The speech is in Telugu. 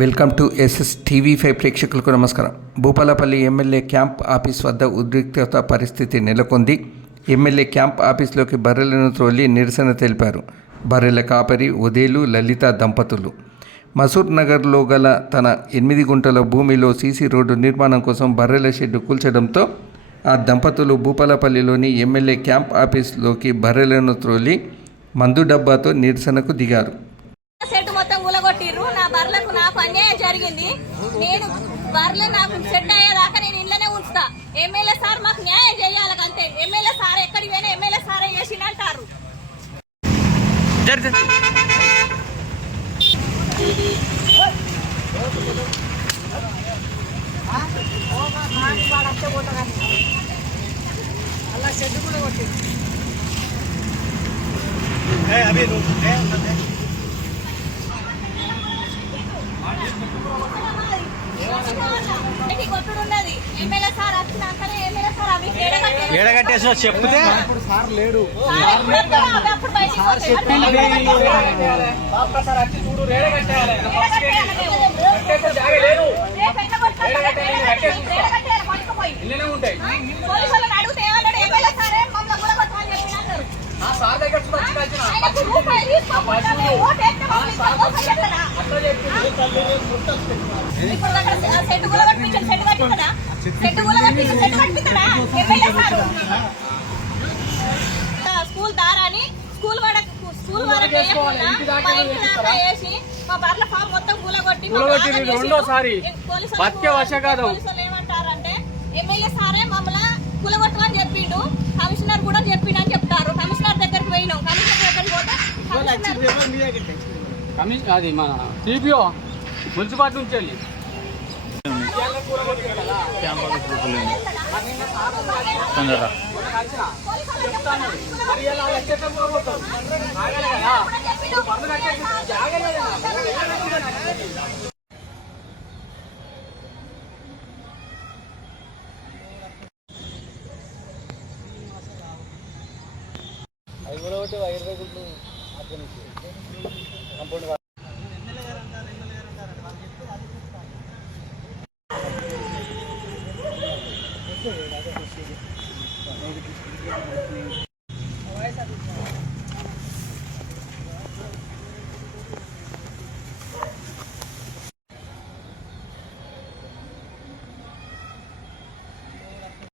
వెల్కమ్ టు SSTV5 ప్రేక్షకులకు నమస్కారం. భూపాలపల్లి ఎమ్మెల్యే క్యాంప్ ఆఫీస్ వద్ద ఉద్రిక్తత పరిస్థితి నెలకొంది. ఎమ్మెల్యే క్యాంప్ ఆఫీస్లోకి బర్రెలను త్రోలి నిరసన తెలిపారు. బర్రెల కాపరి ఉదేలు లలిత దంపతులు మసూర్ నగర్లో గల తన 8 గుంటల భూమిలో సీసీ రోడ్డు నిర్మాణం కోసం బర్రెల షెడ్డు కూల్చడంతో ఆ దంపతులు భూపాలపల్లిలోని ఎమ్మెల్యే క్యాంప్ ఆఫీస్లోకి బర్రెలను త్రోలి మందు డబ్బాతో నిరసనకు దిగారు. నా బర్రెలకు నాకు అన్యాయం జరిగింది. నేను బర్రెలు నాకు సెట్ అయ్యేదాకా నేను ఇంట్లోనే ఉంచుతా. ఎమ్మెల్యే సార్ మాకు న్యాయం చేయాలి అంతే. ఎమ్మెల్యే సార్ ఎక్కడికి పోయినా ఎమ్మెల్యే సారే చేసిన అంటారు. ఏడగట్టేసి చెప్తే సార్ లేడు స్కూల్ దారాని స్కూల్ వరకు వేసి మా బర్ల ఫామ్ మొత్తం కూలగొట్టి రెండోసారి ఏమంటారంటే ఎమ్మెల్యే సారే మమ్మల్ని కూలగొట్టమని చెప్పిండు. కమిషనర్ కూడా చెప్పిండు అని చెప్తారు. కమిషనర్ దగ్గరికి పోయినాం. కమిషనర్ దగ్గరికి పోతే అది మన సిపిఓ మున్సిపాలిటీ నుంచి వెళ్ళి